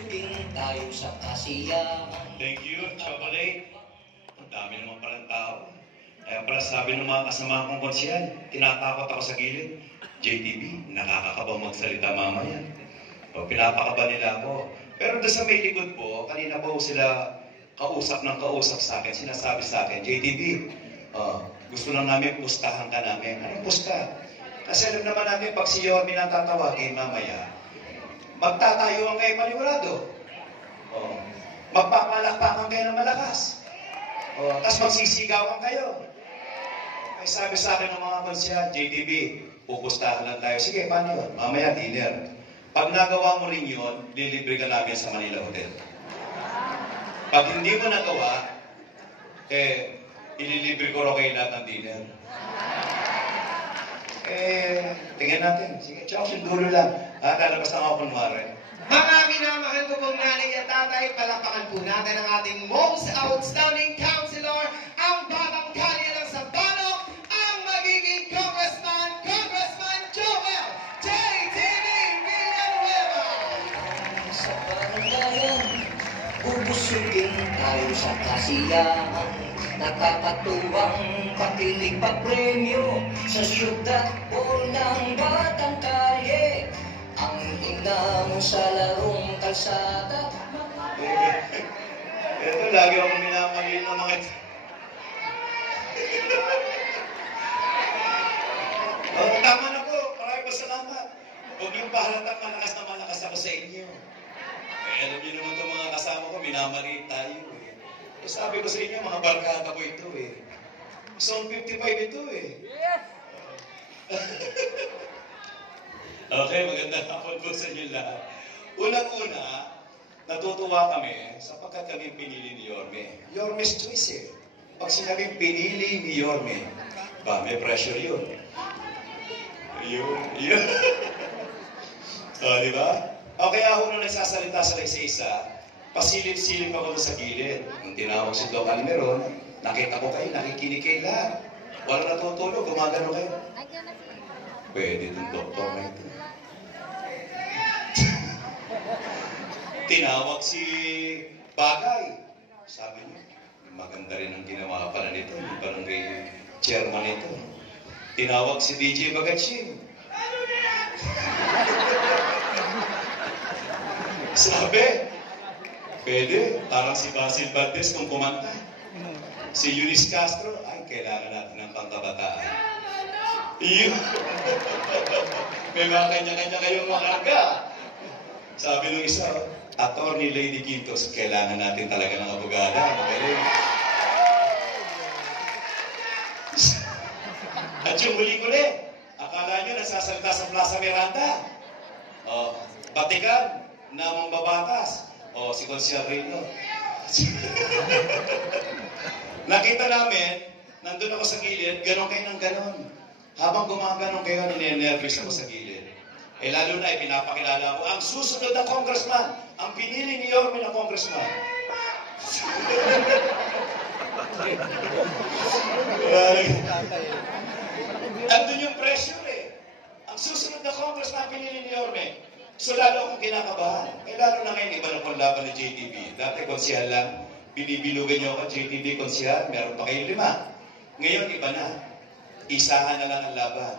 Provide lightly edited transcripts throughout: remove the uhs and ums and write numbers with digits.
Busugin tayo sa kasiyahan. Thank you, Chocolate. Ang dami naman palang tao. Kaya pala sabi ng mga kasama kong konsyal, tinatakot ako sa gilid. JTB, nakakakabang magsalita mamaya. O, pinapakaba nila ako. Pero doon sa may likod po, kanina po sila kausap ng kausap sa akin, sinasabi sa akin, JTB, gusto lang namin pustahan ka namin. Anong pusta? Kasi alam naman natin, pag si Yorme natatawagin mamaya, magtatayuan kayo panigurado. Magpapalakpakan kayo ng malakas. Tapos magsisigawan kayo. May sabi sa akin ng mga konsyal, JTB, pupustahan lang tayo. Sige, paano yun? Mamaya dinner. Pag nagawa mo rin yun, lilibre ka namin sa Manila Hotel. Pag hindi mo nagawa, ililibre ko rin kayo lahat ng dinner. Tingnan natin. Sige, tsaka dulo lang. Lalabas lang ako kunwari. Mga minamahal ko pong nanay at tatay, palakpakan po natin ang ating most outstanding counselor, ang batang kalye ng Sabano, ang magiging Congressman Joel JTB Villanueva! Sa baranggayan, bubusugin tayo sa kasiyahan. Nakakatuwang pakilig pa-premyo sa syudad o ng batang kalye. Ang tingnan mo sa larong kalsada. Ito, lagi akong minamaliin ng mga... Tama na po. Maraming po salamat. Huwag yung pahalatang malakas ako sa inyo. Alam niyo naman itong mga kasama ko, minamaliin tayo eh. Sabi ko sa inyo, mga barkada ko ito eh. Zone 55 ito eh. Yes! Okay, magandang hapon po sa inyo lahat. Unang-una, natutuwa kami sapagkat kami pinili ni Yorme. Yorme's choice eh. Pag sinabing pinili ni Yorme, may pressure yun. Yun. Di ba? O kaya ako nung nagsasalita sa isa-isa, pasilip-silip ako sa gilid. Yung tinawag si Doc Almeron, nakita ko kayo, nakikinig kayo lahat. Walang natutulog, gumagano kayo. Pwede itong doktor na ito. Tinawag si Bagay. Sabi niya, maganda rin ang ginawa pala nito. Yung barangay chairman nito. Tinawag si DJ Bagatsin. Sabi, pwede. Parang si Basil Valdez kung kumanta. Si Eunice Castro, ay, kailangan natin ng pangkabataan. Iyo. May mga kanya-kanya kayong makarga. Sabi nung isa, Attorney Lady Quintos, kailangan natin talaga ng abogada. Magaling. At yung huli-huli, akala nyo nasasalita sa Plaza Miranda. Batikan na mambabatas. Si Consial Rino. Nakita namin, nandun ako sa gilid, ganon kayo ng ganon. Habang gumaganon kayo, ninenervous ako sa gilid. Lalo na, pinapakilala ko, ang susunod na congressman, ang pinili ni Yorme na congressman. Andun yung pressure eh. Ang susunod na congressman, pinili ni Yorme. So lalo akong kinakabahan. Lalo na ngayon, iba na pong laban ni JTB. Dati konsihal lang, binibilugan niyo ako, JTB konsihal, meron pa kayo 5. Ngayon, iba na. Isahan na lang ang laban.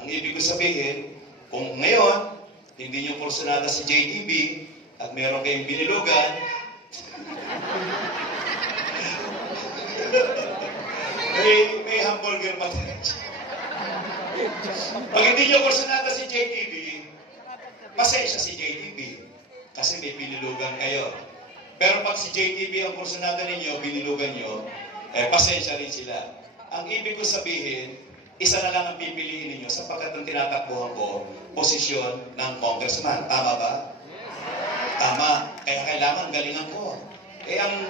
Ang ibig ko sabihin, kung ngayon, hindi niyo porsyonada si JTB at meron kayong binilugan, may hamburger pa rin. Pag hindi niyo porsyonada si JTB, pasensya si JTB kasi may binilugan kayo. Pero pag si JTB ang porsyonada ninyo, binilugan nyo, pasensya rin sila. Ang ibig ko sabihin, isa na lang ang pipiliin ninyo sapagkat ang tinatakbuhan ko, posisyon ng congressman. Tama ba? Tama. Kaya kailangan galingan ko.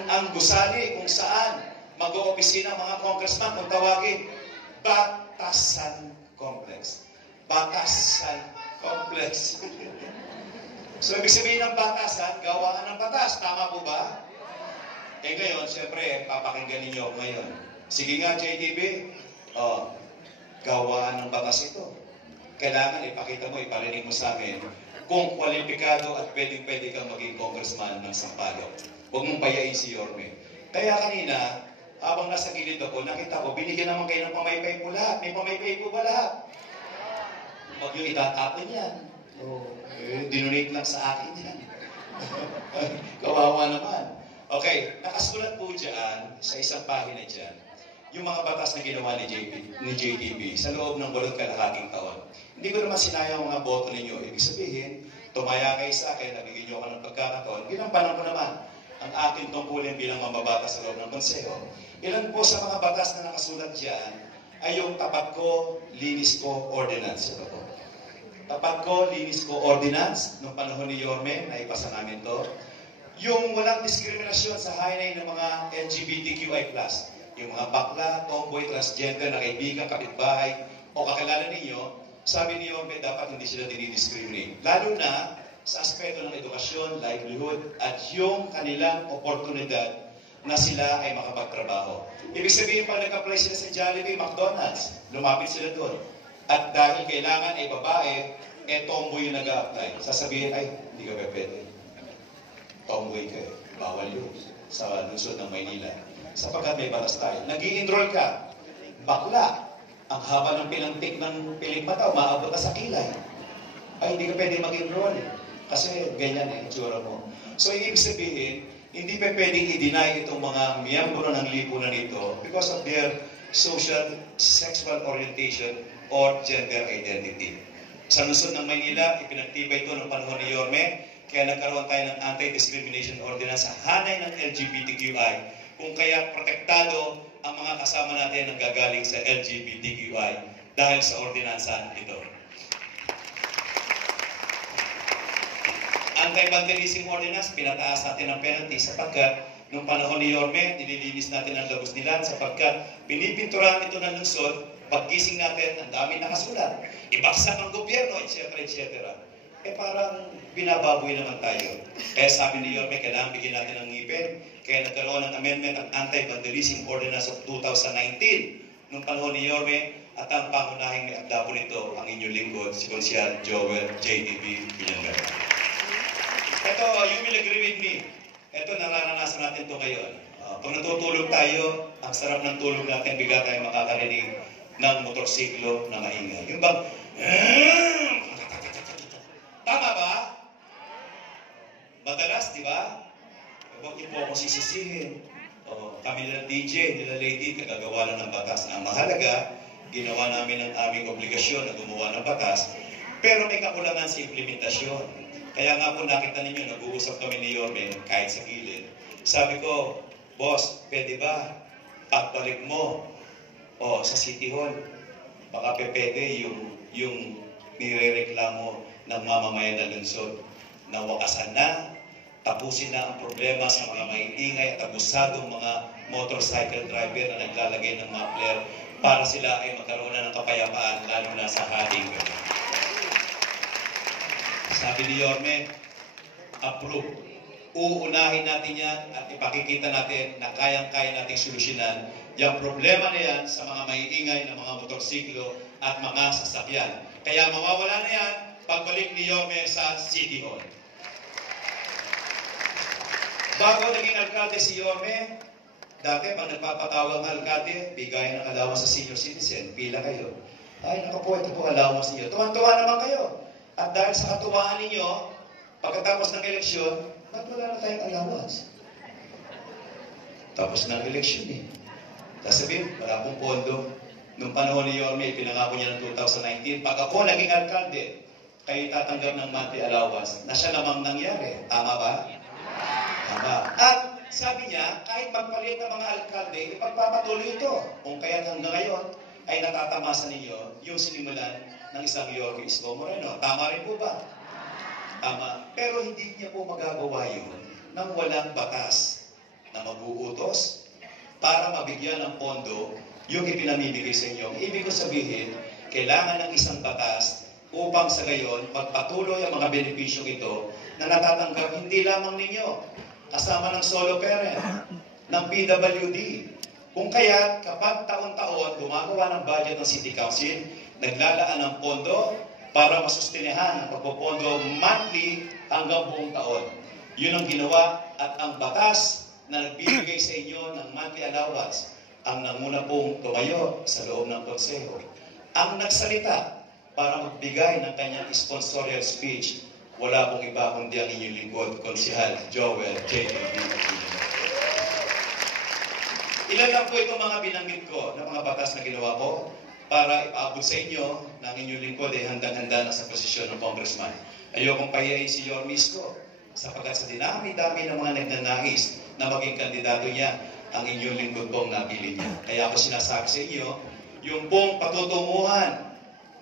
Ang gusali kung saan mag-oopisina ang mga congressman kung tawagin, Batasan Complex. Batasan Complex. So, ibig sabihin ng batasan, gawaan ng batas. Tama po ba? Ngayon, siyempre, papakinggan ninyo ako ngayon. Sige nga, JTB. Gawaan ng batas ito. Kailangan ipakita mo, iparinig mo sa amin kung kwalipikado at pwedeng-pwede kang maging congressman ng Sampaloc. Huwag mong payain si Yorme. Kaya kanina, habang nasa gilid ako, nakita ko, binigyan naman kayo ng pamaypay po lahat. May pamaypay po ba lahat? Huwag yung itatapon yan. Dinonate lang sa akin yan. Kawawa naman. Okay, nakasulat po dyan, sa isang pahina dyan, yung mga batas na ginawa ni JTB sa loob ng 8 kalahating taon. Hindi ko naman sinayang mga boto ninyo. Ibig sabihin, tumaya kayo sa akin, nabigyan nyo ako ng pagkakataon. Ginampanan ko naman ang ating tungkulin bilang mambabatas sa loob ng konseho. Ilan po sa mga batas na nakasulat dyan ay yung tapat ko, linis ko, ordinance. Ito po. Tapat ko, linis ko, ordinance. Noong panahon ni Yorme, naipasa namin to. Yung walang diskriminasyon sa hanay ng mga LGBTQI+. Yung mga bakla, tomboy, transgender na kaibigan, kapitbahay, o kakilala ninyo, sabi ni Yorme, dapat hindi sila dinidiscriminate. Lalo na sa aspeto ng edukasyon, livelihood, at yung kanilang oportunidad na sila ay makapagtrabaho. Ibig sabihin pa, nag-apply sila sa Jollibee, McDonald's, lumapit sila doon. At dahil kailangan ay babae, tomboy yung nag-a-apply. Sasabihin, ay, hindi ka pwede. Tomboy ka, bawal yun sa lungsod ng Maynila. Sapagkat may batas tayo. Nag-i-enroll ka, bakla. Ang haba ng pinantik ng piling mata, umaabot ka sa kilay. Ay, hindi ka pwede mag-enroll. Kasi ganyan eh, itsura mo. So, ibig sabihin, hindi pa pwedeng i-deny itong mga miyembro ng lipunan nito because of their social, sexual orientation or gender identity. Sa lungsod ng Maynila, ipinagtibay ito ng panahon ni Yorme, kaya nagkaroon tayo ng Anti-Discrimination Ordinance sa hanay ng LGBTQI, kung kaya protektado ang mga kasama natin ang gagaling sa LGBTQI dahil sa ordinansa ito. Anti-Vandalism Ordinance, pinataas natin ang penalty sapagkat nung panahon ni Yorme, nililinis natin ang labos nila sapagkat pinipinturahan ito ng lungsod, paggising natin, ang dami nakasulat, ibaksak ang gobyerno, etc. etc. Parang binababoy naman tayo. Kaya sabi ni Yorme, kailangan bigyan natin ng ngipin. Kaya nagkaroon ng amendment ang Anti-Vandalism Ordinance of 2019 nung panahon ni Yorme at ang pangunahing may agdabo nito ang inyong lingkod, si Konsyal Joel JTB Villanueva. Ito, you will agree with me. Ito, nararanasan natin ito ngayon. Pag natutulog tayo, ang sarap ng tulog natin, bigla tayo makakarinig ng motorsiklo na maingay. Yung bang, tama ba? Madalas, di ba? Huwag niyo po akong sisisihin. Kami nila DJ, nila Lady, kagagawa lang ng batas. Ang mahalaga, ginawa namin ang aming obligasyon na gumawa ng batas, pero may kakulangan sa implementasyon. Kaya nga po nakita ninyo, nag-uusap kami ni Yorme kahit sa gilid. Sabi ko, boss, pwede ba pagbalik mo sa City Hall? Baka pwede yung nirereklamo ng mamamayan ng lungsod na wakasan na, tapusin na ang problema sa mga maiingay at abusadong mga motorcycle driver na naglalagay ng muffler para sila ay magkaroon na ng kapayapaan lalo na sa hating. Sabi ni Yorme, approve. Uunahin natin yan at ipakikita natin na kayang-kaya nating solusyonan yung problema na yan sa mga maiingay na mga motorsiklo at mga sasakyan. Kaya mawawala na yan pagbalik ni Yorme sa City Hall. Bago naging alkalde si Yorme, dati pag nagpapatawag ng alkalde, bigayan ng allowance sa senior citizen, pila kayo. Ay, naku po, ito po allowance niyo. Tuwan-tuwa naman kayo. At dahil sa katuwaan ninyo, pagkatapos ng eleksyon, ba't wala na tayong allowance? Tapos ng eleksyon eh. Sasabihin, wala pong pondo. Nung panahon ni Yorme, pinangako niya ng 2019, pag ako naging alkalde, kayo tatanggap ng monthly allowance na siya namang nangyari. Tama ba? Tama. At sabi niya, kahit magpalit ng mga alkalde, ipagpapatuloy ito. Kung kaya hanggang ngayon, ay natatamasa ninyo yung sinimulan ng isang Yorme Isko Moreno. Tama rin po ba? Tama. Pero hindi niya po magagawa yun nang walang batas na mag-uutos para mabigyan ng pondo yung ipinamimigay sa inyo. Ibig ko sabihin, kailangan ng isang batas upang sa gayon pagpatuloy ang mga benepisyong ito na natatanggap hindi lamang ninyo, kasama ng solo parent, ng PWD. Kung kaya, kapag taon-taon gumagawa ng budget ng City Council, naglalaan ng pondo para masustenahan ang pagpopondo monthly hanggang buong taon. Yun ang ginawa at ang batas na nagbibigay sa inyo ng monthly allowance ang nanguna pong tumayo sa loob ng konseho. Ang nagsalita para magbigay ng kanyang sponsorial speech, wala pong iba kundi ang inyong lingkod, Konsehal Joel J. Ilan lang po itong mga binanggit ko na mga batas na ginawa ko para ipaabot sa inyo na ang inyong lingkod ay handang-handa na sa posisyon ng congressman. Ayokong pahiyain si Yormis ko sapagkat sa dinami-dami ng mga nagnanais na maging kandidato niya, ang inyong lingkod pong napili niya. Kaya ako sinasabi sa inyo, yung pong patutunguhan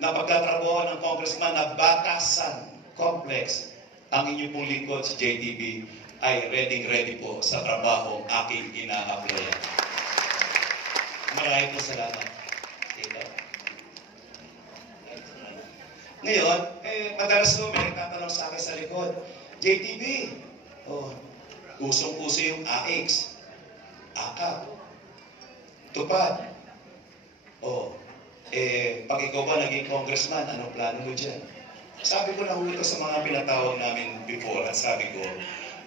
na pagtatrabaho ng congressman na batasan complex, ang inyong pong lingkod si JTB ay ready po sa trabahong aking ina-applyan. Maraming po salamat. Ngayon, madalas ko may nagtatanong sa akin sa likod, JTB, usong-uso yung AX, AKAP, tupad. Pag ikaw ba naging congressman, anong plano mo dyan? Sabi ko na ito sa mga pinatawag namin before at sabi ko,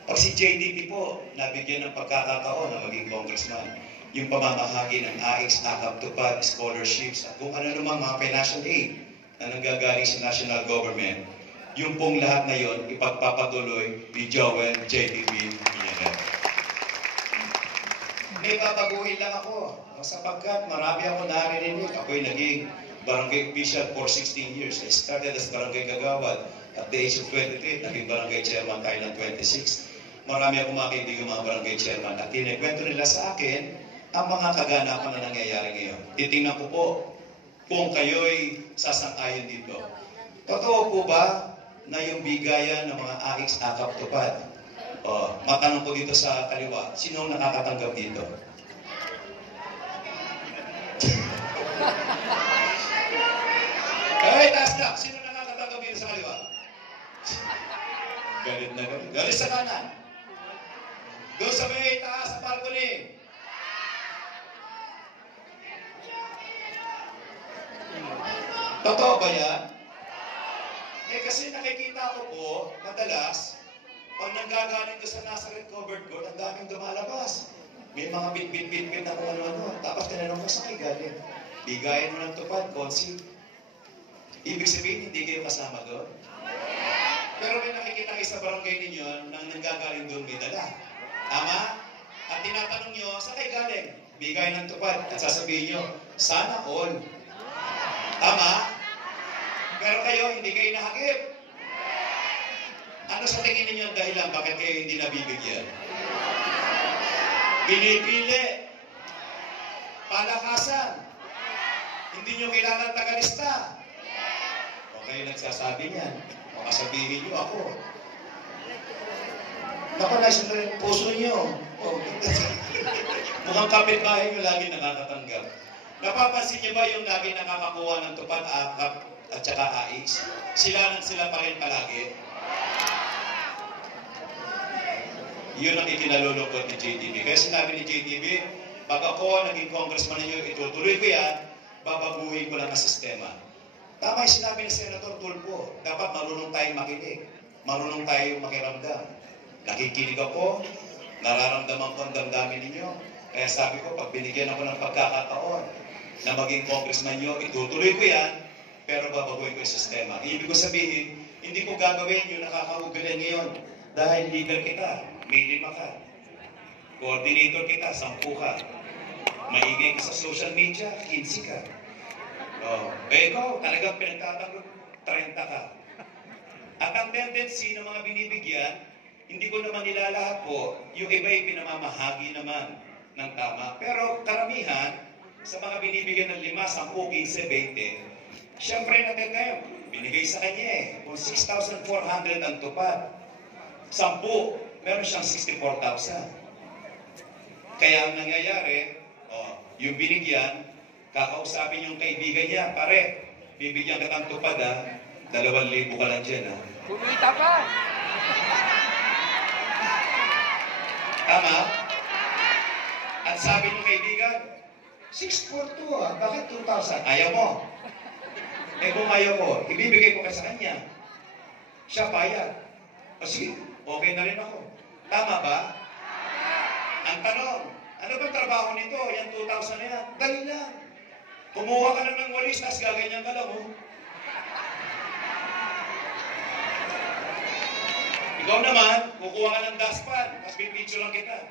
pag si JTB po nabigyan ng pagkakataon na maging congressman, yung pamamahagi ng AX, AKAP, tupad, scholarships, at kung ano naman mga financial aid na nanggagaling sa national government, yung pong lahat na yon ipagpapatuloy ni Joel JTB Villanueva. May babaguhin lang ako sapagkat marami ako naririnig. Ako'y naging barangay official for 16 years. I started as barangay kagawad. At the age of 23, naging barangay chairman tayo ng 26. Marami ako mga kaibigan mga barangay chairman. At tinikwento nila sa akin ang mga kaganapan na nangyayari ngayon. Titingnan ko po kung kayo'y sasang-ayon dito. Totoo po ba na yung bigayan ng mga AX, AKAP, tupad? Matanong ko dito sa kaliwa, sino nakakatanggap dito? Taas na! Sino nakakatanggap dito sa kaliwa? Galit na galit. Galit sa kanan. Doon sa may taas sa balcony. Totoo ba yan? Kasi nakikita ko po, madalas, pag nanggagaling ko sa Nazareth covered court, ang daming lumalabas. May mga bit-bit-bit na kung ano-ano. Tapos tinanong ko, saan kayo galing? Bigayan mo ng tupad, konsi. Ibig sabihin, hindi kayo kasama doon? Pero may nakikita kayo sa barangay ninyo nang nanggagaling doon may dala. Tama? At tinatanong nyo, saan kayo galing? Bigay ng tupad. At sasabihin nyo, sana all. Tama? Pero kayo, hindi kayo nahagip. Ano sa tingin ninyo ang dahilan? Bakit kayo hindi nabibigyan? Pinipili. Palakasan. Hindi nyo kailangan tagalista. O kayo nagsasabi niyan. Baka sabihin nyo ako. Naku, nasa rin puso nyo. Mukhang kapitbahay nyo lagi nakakatanggap. Napapansin niyo ba yung lagi nakakakuha ng tupad, AKAP, at saka AX? Sila pa rin palagi. Yun ang ikinalulungkot ni JTB. Kaya sinabi ni JTB, pag ako naging congressman ninyo, itutuloy ko yan, babaguhin ko lang ang sistema. Tama yung sinabi ni Senator Tulfo, dapat marunong tayong makinig, marunong tayong makiramdam. Nakikinig ako, nararamdaman ko ang damdamin ninyo. Kaya sabi ko, pag binigyan ako ng pagkakataon na maging congressman nyo, itutuloy ko yan, pero babaguhin ko yung sistema. Ibig ko sabihin, hindi ko gagawin yung nakakaugalan ngayon dahil leader kita, may 5 ka. Coordinator kita, 10 ka. Maingay ka sa social media, 15 ka. Ikaw, talagang pinagtatanggol, 30 ka. At ang tendency ng mga binibigyan, hindi ko naman nilalahat po, yung iba'y pinamamahagi naman ng tama. Pero karamihan, sa mga binibigyan ng 5, 10, 15, 20, siyempre natin kayo, binigay sa kanya kung 6,400 ang tupad. 10, meron siyang 64,000. Kaya ang nangyayari, yung binigyan, kakausapin yung kaibigan niya, pare, bibigyan ka ng tupad 2,000 ka lang dyan Kumita pa! Tama? At sabi ng kaibigan, 642 bakit 2,000? Ayaw mo. Eh kung ayaw ko, ibibigay ko sa kanya. Siya payag. O sige, okay na rin ako. Tama ba? Ang tanong, ano ba trabaho nito? Yan 2,000 na yan. Dali lang. Kumuha ka lang ng walis, tapos gaganyan ka lang, oh. Ikaw naman, kukuha ka ng dustpan, tapos pipicture lang kita.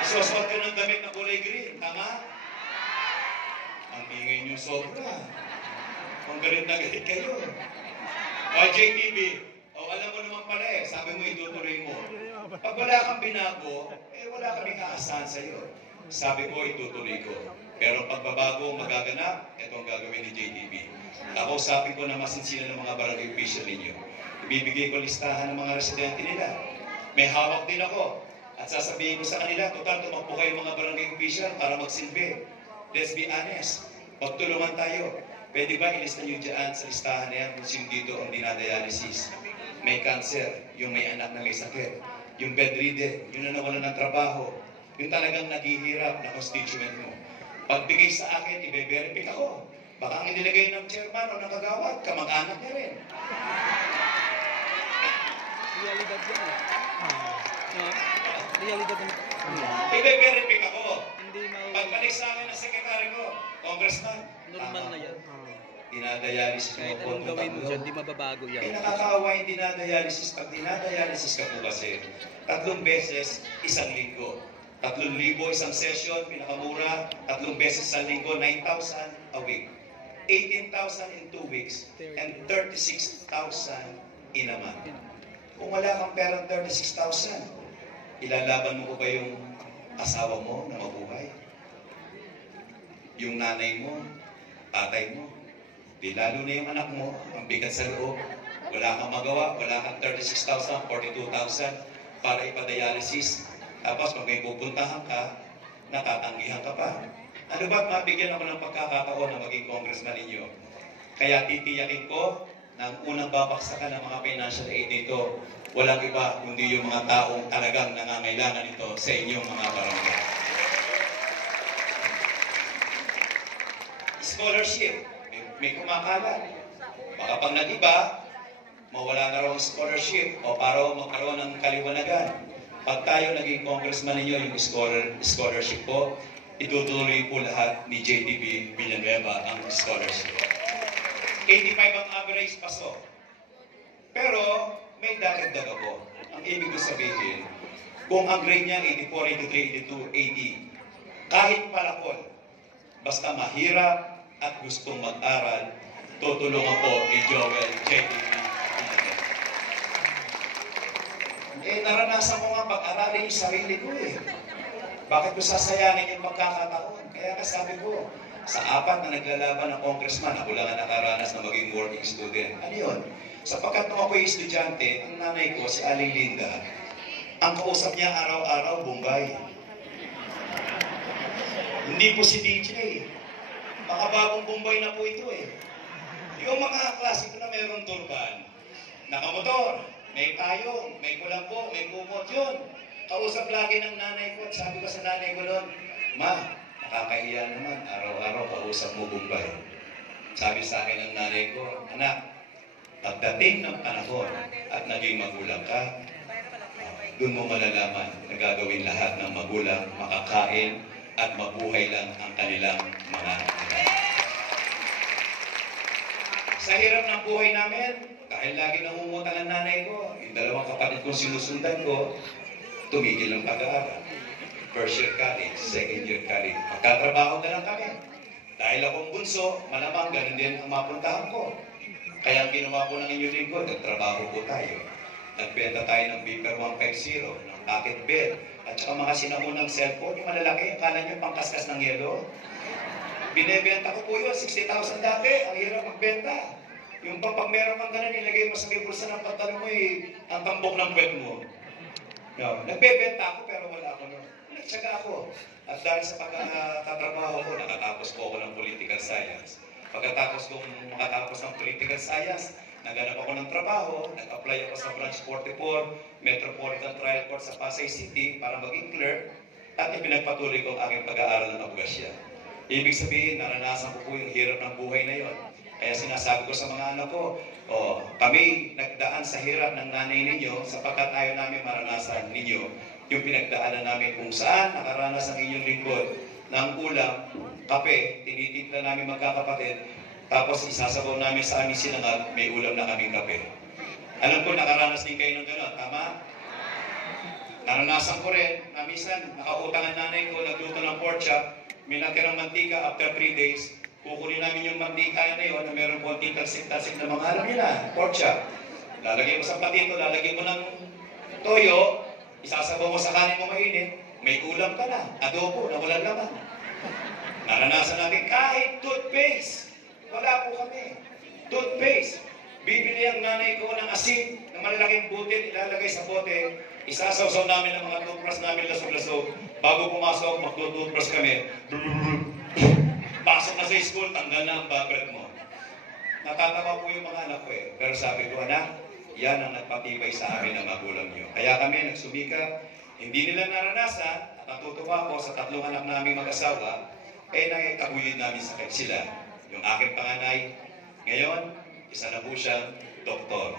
Magsusuot ka ng damit na kulay green, tama? Ang ingay niyo sobra. Ang galit na galit kayo. O JTV, alam mo naman pala sabi mo itutuloy mo. Pag wala kang binago, wala kaming aasahan sa'yo. Sabi ko, itutuloy ko. Pero pagbabago magaganap, ito ang gagawin ni JTV. Nakausapin ko na masinsinan ng mga barangay official ninyo. Ibibigay ko listahan ng mga residente nila. May hawak din ako. At sasabihin ko sa kanila, total, tumakbo kayo mga barangay official para magsilbi. Let's be honest. Pagtulungan tayo. Pwede ba ilista nyo dyan sa listahan na yan kung sino dito ang dinadialysis? May cancer, yung may anak na may sakit, yung bedridden, yung nawalan ng trabaho, yung talagang naghihirap na constituent mo. Pagbigay sa akin, ibe-verify ako. Baka ang inilagay ng chairman o ng kagawad, kamag-anak niya rin. Realidad yan. Realidad yan. Ibe-verify ako. Hindi Pagbalik sa akin ng sekretary ko, congressman, normal na yan. Dinadialysis Kahit mo anong gawin mo dyan, di mababago yan. Nakakaawa yung dinadialysis. Pag dinadialysis ka po kasi, 3 beses, 1 linggo. 3,000 isang session, pinakamura. 3 beses sa linggo, 9,000 a week. 18,000 in 2 weeks. And 36,000 in a month. Kung wala kang perang 36,000, ilalaban mo ko ba yung asawa mo na mabuhay? Yung nanay mo, tatay mo, di lalo na yung anak mo, ang bigat sa loob, wala kang magawa, wala kang 36,000, 42,000 para ipadialysis. Tapos pag may pupuntahan ka, natatanggihan ka pa. Ano ba, mabigyan ako ng pagkakataon na maging congressman ninyo? Kaya titiyakin ko na ang unang babaksakan ng mga financial aid nito, walang iba kundi yung mga taong talagang nangangailangan ito sa inyong mga barangay. Scholarship, may kumakalat. Baka pag nag-iba, mawala na raw ang scholarship o para magkaroon ng kaliwanagan. Pag tayo naging congressman ninyo, yung scholarship po, itutuloy po lahat ni JTV Villanueva ang scholarship. 85 ang average paso. Pero may dagdag ako. Ang ibig ko sabihin, kung ang grade niya 84, 83, 82, 80, kahit palakol, basta mahirap at gustong mag-aral, tutulungan po ni Joel JTV. Naranasan ko nga pag-aralin yung sarili ko eh. Bakit ko sasayangin yung pagkakataon? Kaya sabi ko, sa 4 na naglalaban ng congressman, ako lang ang nakaranas na maging working student. Ano yun? Sapagkat nung ako'y estudyante, ang nanay ko, si Aling Linda, ang kausap niya araw-araw, Bombay. Hindi po si DJ. Makabagong Bombay na po ito eh. Yung mga klase ko na mayroong turban, nakamotor, may tayong, may kulambo, may kumot yun. Kausap lagi ng nanay ko at sabi ko sa nanay ko noon, Ma, nakakahiya naman, araw-araw kausap mo Bombay. Sabi sa akin ng nanay ko, anak, pagdating ng panahon at naging magulang ka, doon mo malalaman na gagawin lahat ng magulang, makakain at mabuhay lang ang kanilang mga anak. Sa hirap ng buhay namin, dahil lagi nangungutang ang nanay ko, yung 2 kapatid kong sinusundan ko, tumigil ang pag-aaral. First year college, second year college. Magtatrabaho na lang kami. Dahil akong bunso, malamang ganun din ang mapuntahan ko. Kaya ang ginawa ko ng inyong lingkod, nagtrabaho po tayo. Nagbenta tayo ng Beeper 150, ng pocket bed, at saka mga sinaunang cellphone, yung malalaki, akala nyo pangkaskas ng yelo. Binebenta ko po yun, 60,000 dati, ang hirap magbenta. Yung pag meron kang ganun, ilagay mo sa may bulsa ng pantalon mo, ang tambok ng puwet mo. No, nagbebenta ako pero wala ako nun. Nagtsaga ako. At dahil sa pagkatatrabaho ko, nakatapos po ako ng political science. Pagkatapos kong makatapos ng political science, naghanap ako ng trabaho, nag-apply ako sa Branch 44, Metropolitan Trial Court sa Pasay City para maging clerk, at ipinagpatuloy ko ang aking pag-aaral ng abogasya. Ibig sabihin, naranasan ko po yung hirap ng buhay na yon. Kaya sinasabi ko sa mga anak ko, kami nagdaan sa hirap ng nanay ninyo sapagkat ayaw namin maranasan ninyo yung pinagdaanan namin kung saan nakaranas ang inyong lingkod ng ulam, kape, tinitimpla namin magkakapatid, tapos isasabaw namin sa aming sinangag, may ulam na kaming kape. Alam ko, nakaranas din kayo ng gano'n, tama? Naranasan ko rin na minsan, nakautang ang nanay ko, nagluto ng pork chop, may natirang mantika after 3 days, kukunin namin yung mantika na yun na meron konting talsik-talsik na mga alam nila, pork chop. Lalagay mo sa platito, lalagay mo ng toyo, isasabaw mo sa kanin mo mainit, may ulam ka na, adobo na walang laman. Naranasan natin kahit toothpaste. Wala po kami. Toothpaste. Bibili ang nanay ko ng asin, ng malalaking butil, ilalagay sa bote, isasawsaw namin ang mga toothbrush namin lasog-lasog. Bago pumasok, magtutoothbrush kami. Pasok na sa school, tanggal na ang bagat mo. Natatawa po yung mga anak ko eh. Pero sabi ko, anak, yan ang nagpatibay sa amin ng magulang nyo. Kaya kami nagsumikap, hindi nila naranasan, at natutuwa ko sa 3 anak naming mag-asawa, nakitaguyod namin sa sila. Yung aking panganay, ngayon, isa na po siyang doktor.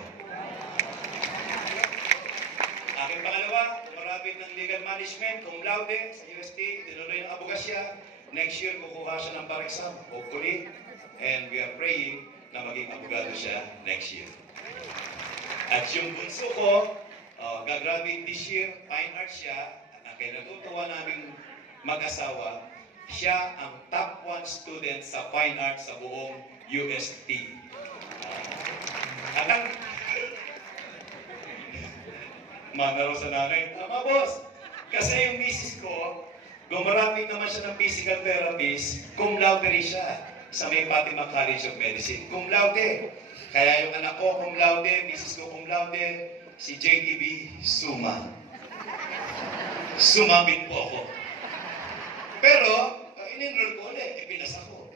Aking pangalawa, marapit ng legal management, cum laude, sa UST, tinuloy ng abogasya. Next year, kukuha siya ng bar exam, hopefully. And we are praying na maging abogado siya next year. At yung bunso ko, gagraduate this year, fine arts siya, at ang kinatutuwa naming mag-asawa, siya ang top 1 student sa fine arts sa buong UST. At ang manaro sa nanay, tama boss, kasi yung misis ko, gumaramit naman siya ng physical therapist, cum laude rin siya sa May Fatima College of Medicine. Cum laude. Kaya yung anak ko, cum laude, misis ko, cum laude, si JTB, suma. Sumabit po ako. Pero, in-enroll ko ulit, pinasa ko.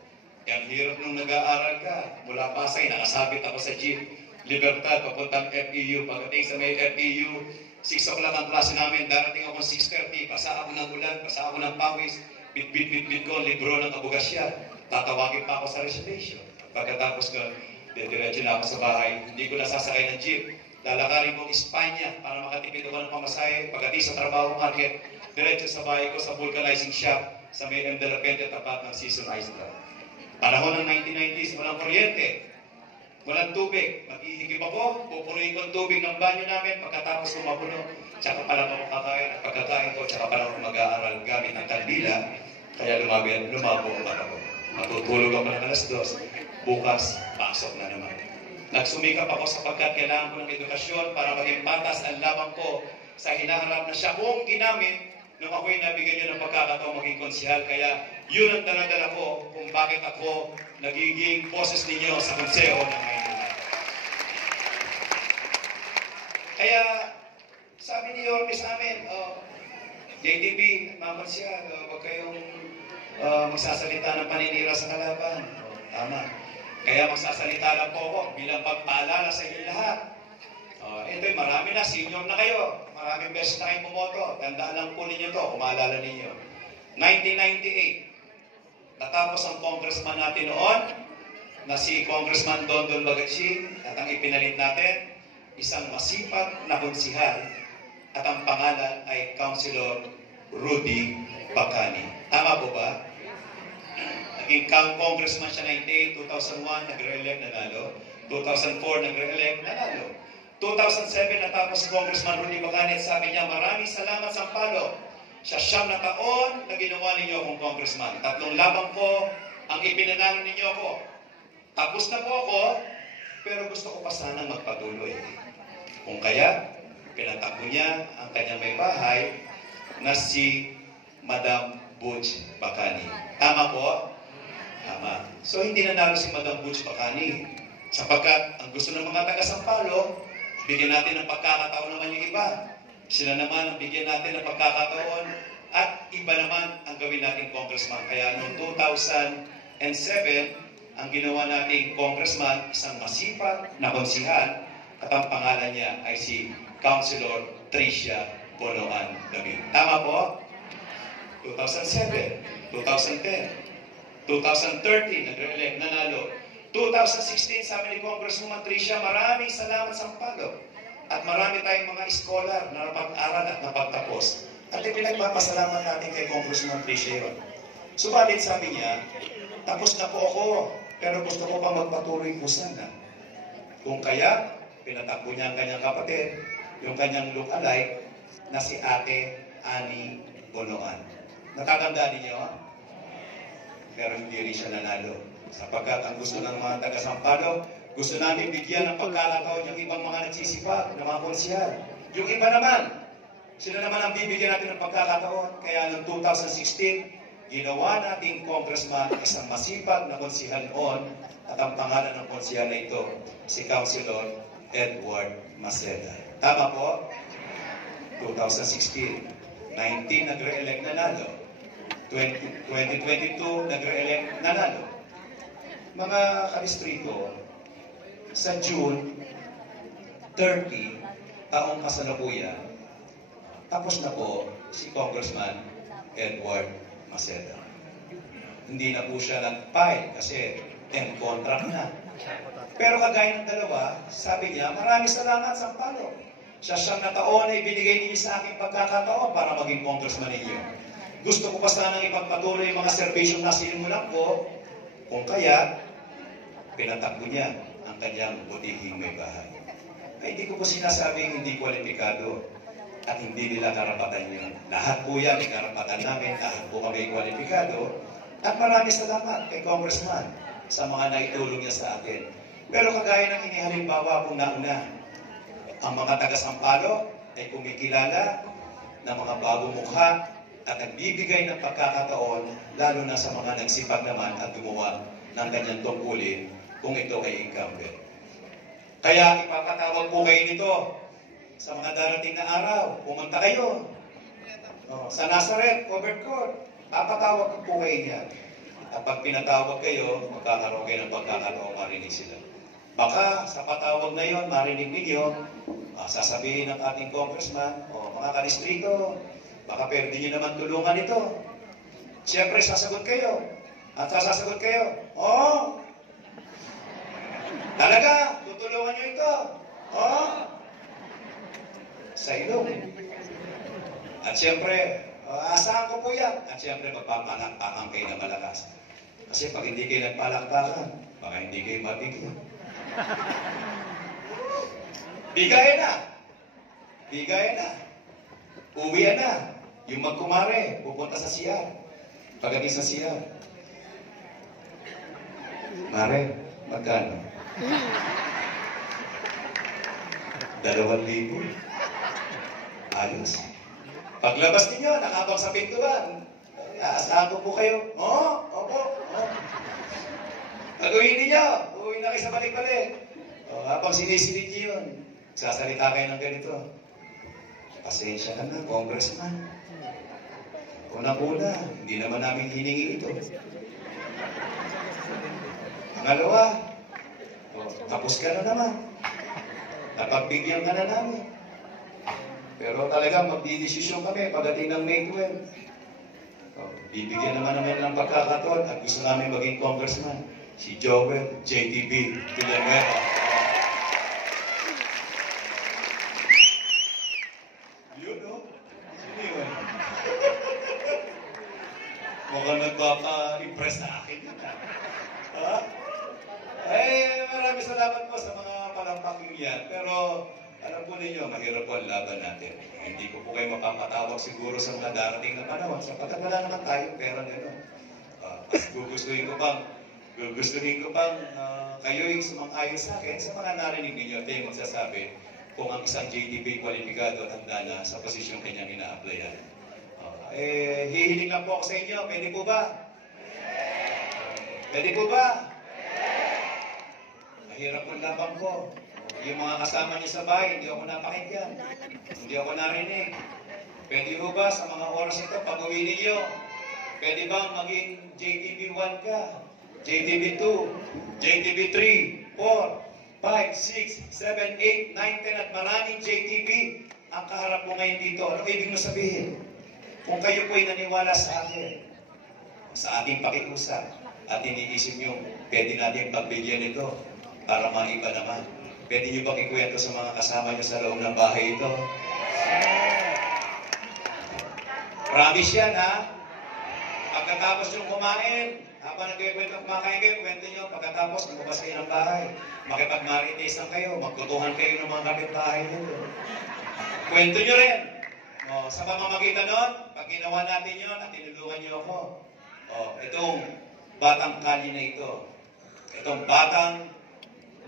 Ang hirap nung nag-aaral ka. Mula Pasay, nakasabit ako sa jeep. Libertad, papuntang FEU. Pagdating sa may FEU, 6 o'clock ang klase namin. Darating ako 6:30. Basa ako ng ulan, basa ako ng pawis. Bit ko, libro ng abogasya. Tatawagin pa ako sa reservation. Pagkatapos ko, diretso na ako sa bahay. Hindi ko nasasakay ng jeep. Lalakarin ko Espanya para makatipid ako ng pamasahe. Pagdating sa trabaho market, diretso sa bahay ko sa vulcanizing shop sa may M. De La Pente, tapat ng Season Ice Club. Panahon ng 1990s, walang kuryente, walang tubig. Maghihigip ako, pupunuin ko ang tubig ng banyo namin, pagkatapos ko mapuno, tsaka pala ako kakain, at pagkakain ko, tsaka pala ako mag-aaral gamit ng kandila, kaya lumabo ang mata ko. Matutulog ako ng alas 2, bukas, pasok na naman. Nagsumikap ako sapagkat kailangan ko ng edukasyon para maging patas ang labang ko sa hinaharap na siya kong ginamit nung ako'y nabigyan niyo ng pagkakataon maging konsihal. Kaya yun ang dala-dala ko kung bakit ako nagiging boses ninyo sa konseho ng Maynila. Kaya sabi ni Yorme sa amin, JTB, mga konsyal, huwag kayong magsasalita ng paninira sa kalaban. Tama. Kaya magsasalita lang po ako bilang pagpaalala sa inyo lahat. Ito'y marami na, senior na kayo. Maraming beses na kayong pumoto. Tandaan lang po ninyo to, kung maalala ninyo. 1998, natapos ang congressman natin noon, na si Congressman Dondon Bagatsing, at ang ipinalit natin, isang masipag na konsihal, at ang pangalan ay Councilor Rudy Bacani. Tama po ba? Naging congressman siya 98, 2001, nagre-elect, nanalo. 2004, nagre-elect, nanalo. 2007, natapos si Congressman Rudy Bacani at sabi niya, maraming salamat sa palo. Sa 9 na taon na ginawa ninyo akong congressman. 3 labang ko ang ipinanalo ninyo ako. Tapos na po ako, pero gusto ko pa sanang magpatuloy. Kung kaya, pinatakbo niya ang kanyang may bahay na si Madam Butch Bacani. Tama po? Tama. So hindi nanalo si Madam Butch Bacani sapagkat ang gusto ng mga taga-Sampalo, bigyan natin ng pagkakataon naman yung iba. Sila naman ang bigyan natin ng pagkakataon at iba naman ang gawin natin congressman. Kaya noong 2007, ang ginawa nating congressman, isang masipag na konsihal at ang pangalan niya ay si Councilor Tricia Boloan David. Tama po? 2007, 2010, 2013, nag-re-elect, nanalo. 2016, sabi ni Congresswoman Tricia, maraming salamat sa Sampaloc. At marami tayong mga scholar na napag-aral at napagtapos. At pinagpapasalamat natin kay Congresswoman Tricia yun. Subalit sabi niya, tapos na po ako, pero gusto ko pang magpatuloy po sana. Kung kaya, pinatakbo niya ang kanyang kapatid, yung kanyang look-alike, na si Ate Annie Bonoan. Nakakandaan ninyo, ha? Pero hindi rin siya nanalo. Sapagkat ang gusto ng mga taga-Sampaloc, gusto namin bigyan ng pagkakataon yung ibang mga nagsisipag na mga konsyal. Yung iba naman, sila naman ang bibigyan natin ng pagkakataon. Kaya noong 2016, ginawa nating congressman isang masipag na konsihal noon at ang pangalan ng konsihal na ito, si Councilor Edward Maceda. Tama po? 2016, 19 nagre-elect nanalo. 2022 nagre-elect nanalo. Mga kadistrito, sa June 30, taong kasalukuyan, tapos na po si Congressman Edward Maceda. Hindi na po siya nag-file kasi end contract na. Pero kagaya ng dalawa, sabi niya, maraming salamat sa Sampaloc. Sa siyang na taon ay binigay niyo sa aking pagkakataon para maging congressman ninyo. Gusto ko pa sanang ipagpatuloy yung mga serbisyong nasimulan ko, kung kaya, pinatakbo niya ang kanyang butihing may bahay. Ay, hindi ko po sinasabing hindi kwalipikado at hindi nila karapatan yun. Lahat po yan, may karapatan namin, lahat po kami kwalipikado. At maraming salamat kay Congressman sa mga naitulong niya sa akin. Pero kagaya ng inihalimbawa kong nauna, ang mga taga-Sampaloc ay kumikilala ng mga bagong mukha at nagbibigay ng pagkakataon, lalo na sa mga nagsipag naman at gumawa ng kanyang tungkulin kung ito ay incumbent. Kaya ipapatawag po kayo nito sa mga darating na araw. Pumunta kayo sa Nazareth, covered court. Papatawag po kayo niya. At pag pinatawag kayo, magkakaroon kayo ng pagkakataon marinig sila. Baka sa patawag na yon, marinig ninyo, sasabihin ng ating congressman, mga kadistrito, baka pwede nyo naman tulungan ito. Siyempre, sasagot kayo. At sasagot kayo, talaga, tutulungan nyo ito. Sa ilong. At siyempre, asahan ko po yan. At siyempre, magpapalakpakan kayo na malakas. Kasi pag hindi kayo nagpalakpakan, baka hindi kayo mabigyan. Bigayan na. Bigayan na. Uwian na. Yung magkumare, pupunta sa siyar. Pagdating sa siyar. Mare, magkano? 2,000. Ayos. Paglabas ninyo, nakabang sa pintuan. Aasahan ko po kayo. Opo. Pag-uwi ninyo, uwi na kayo sa balik-balik. Habang sinisilid niyo yun, sasalita kayo ng ganito. Pasensya ka na, congressman. Una-una, hindi naman namin hiningi ito. Pangalawa, tapos ka na naman. Napagbigyan ka na namin. Pero talagang magdidesisyon kami pagdating ng May 12. Bibigyan naman ng pagkakataon at gusto namin maging congressman. Si Joel JTB Villanueva. Yun, no? Sino yun? Mukhang nagpapa-impress sa akin. Ha? Ay, maraming salamat po sa mga palampaking yan. Pero, alam po ninyo, mahirap po ang laban natin. Hindi ko po kayo mapapatawag siguro sa mga darating na panahon. Sapagkat wala naman tayong pera nito. Gugustuhin ko pang kayo'y sumang-ayon sa akin sa mga narinig ninyo at kayo magsasabi kung ang isang JTB kwalipikado at handa na sa posisyon kanyang ina-applyan. Hihiling lang po ako sa inyo. Pwede po ba? Pwede po ba? Mahirap po labang ko. Yung mga kasama niyo sa bahay, hindi ako napakinggan. Hindi ako narinig. Pwede po ba sa mga oras ito, pag-uwi ninyo, pwede ba maging JTB 1 ka? JTB 2, JTB 3, 4, 5, 6, 7, 8, 9, 10, at maraming JTB ang kaharap mo ngayon dito. Ano ibig mo sabihin? Kung kayo po'y naniwala sa akin, sa ating pakiusap, at iniisip nyo, pwede natin pagbigyan ito para maiba naman. Pwede nyo bang ikwento sa mga kasama nyo sa loob ng bahay ito? Promise yan, ha? Pagkatapos yung kumain, habang kumakain kayo, kwento nyo, pagkatapos lumabas kayo ng bahay, makipag-marites lang kayo, magtutuhan kayo ng mga kapitbahay nito. Kwento nyo rin. Sa pamamagitan nun, pag ginawa natin yun at tinulungan nyo ako, itong batang kali na ito, itong batang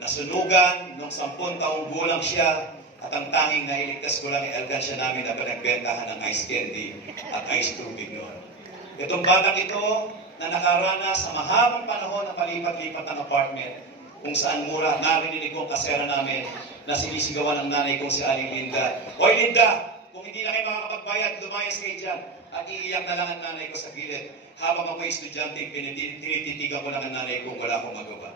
nasunugan nung 10 taong gulang siya, at ang tanging nailigtas ko lang ay alkansya namin na pinagbentahan ng ice candy at ice tubig noon. Itong batang ito na nakaranas sa mahabang panahon na palipat-lipat ng apartment kung saan mura, narinig kong kasera namin na sinisigawan ng nanay kong si Aling Linda. Hoy Linda! Kung hindi na kayo makakapagbayad, lumayas kayo dyan. At iiyak na lang ang nanay ko sa gilid. Habang ako estudyante, tinititigan ko lang ang nanay kung wala akong magawa.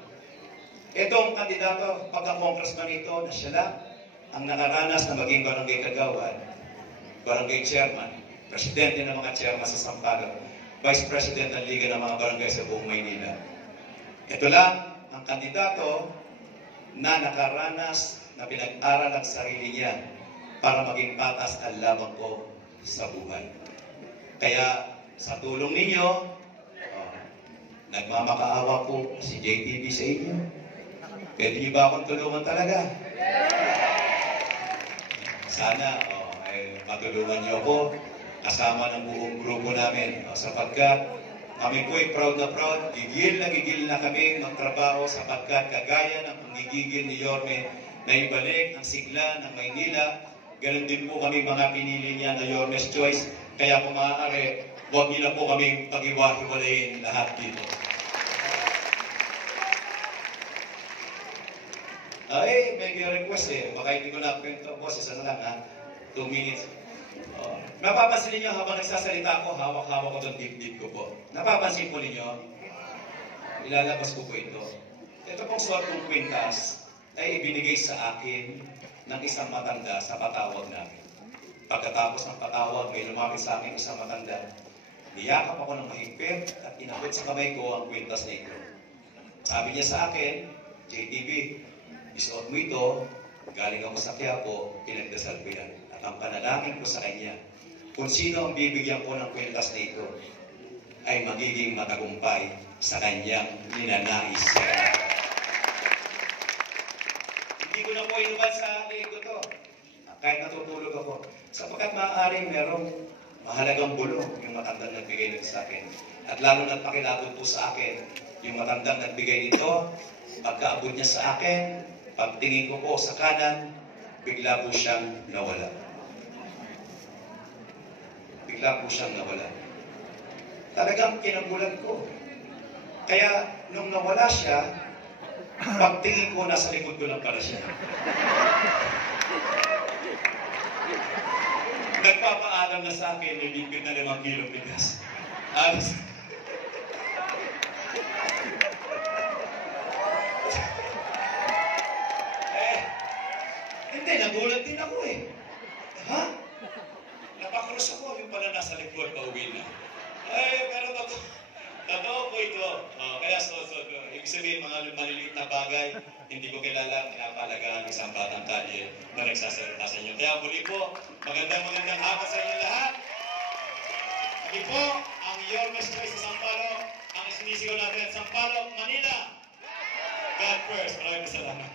Itong kandidato, pagka-congressman ito, na siya lang ang nakaranas na maging barangay kagawad, barangay chairman, presidente ng mga chairman sa Sampaloc, vice president ng Liga ng mga barangay sa buong Maynila. Ito lang ang kandidato na nakaranas na pinag-aral ang sarili niya para maging patas ang laban ko sa buhay. Kaya sa tulong ninyo, nagmamakaawa po si JTV sa inyo. Pwede niyo ba akong tulungan talaga? Sana ay matulungan niyo ako kasama ng buong grupo namin sapagkat kami po ay proud na proud, gigil na kami magtrabaho sapagkat kagaya ng pagigigil ni Yorme na ibalik ang sigla ng Maynila. Ganon din po kami mga pinili niya na Yorme's Choice. Kaya kung maaari, huwag niyo na po kami pag-iwahiwalayin lahat dito. Ay, may request baka hindi ko na-kwento. Boss, isa na lang ha. 2 minutes. Napapansin niyo habang nagsasalita ako, hawak-hawak ko itong dibdib ko po. Napapansin po ninyo, ilalabas ko po ito. Ito pong suot kong kwintas ay ibinigay sa akin ng isang matanda sa patawag namin. Pagkatapos ng patawag, may lumapit sa akin isang matanda. Niyakap ako ng mahigpit at inabot sa kamay ko ang kwintas na ito. Sabi niya sa akin, JTV, isuot mo ito, galing ako sa Quiapo, pinagdasal ko yan. At ang panalangin ko sa kanya, kung sino ang bibigyan ko ng kwintas na ito, ay magiging matagumpay sa kanyang ninanais. Hindi ko na po inubad sa leeg ko to. Kahit natutulog ako. Sapagkat maaaring merong mahalagang bulong yung matandang nagbigay nito sa akin. At lalo na't pakilabot po sa akin yung matandang nagbigay nito. Pagkaabot niya sa akin, pagtingin ko po sa kanan, bigla po siyang nawala. Bigla po siyang nawala. Talagang kinagulat ko. Kaya nung nawala siya, pagtingin ko, nasa likod ko lang pala siya. Nagpapaalam na sa akin, may bigbit na 5 kilong bigas. Hindi, nagulat din ako Ha? Napakrus ako, yung pala nasa likod, pauwi na. Pero totoo po ito. Kaya ibig sabihin, mga maliliit na bagay, hindi ko kilala, pinapalagaan isang batang kalye na nagsasalita sa inyo. Kaya muli po, magandang hapon sa inyo lahat. Kami po, ang Yorme's Choice sa Sampaloc, ang sinisigaw natin, Sampaloc, Manila. God first. Maraming salamat.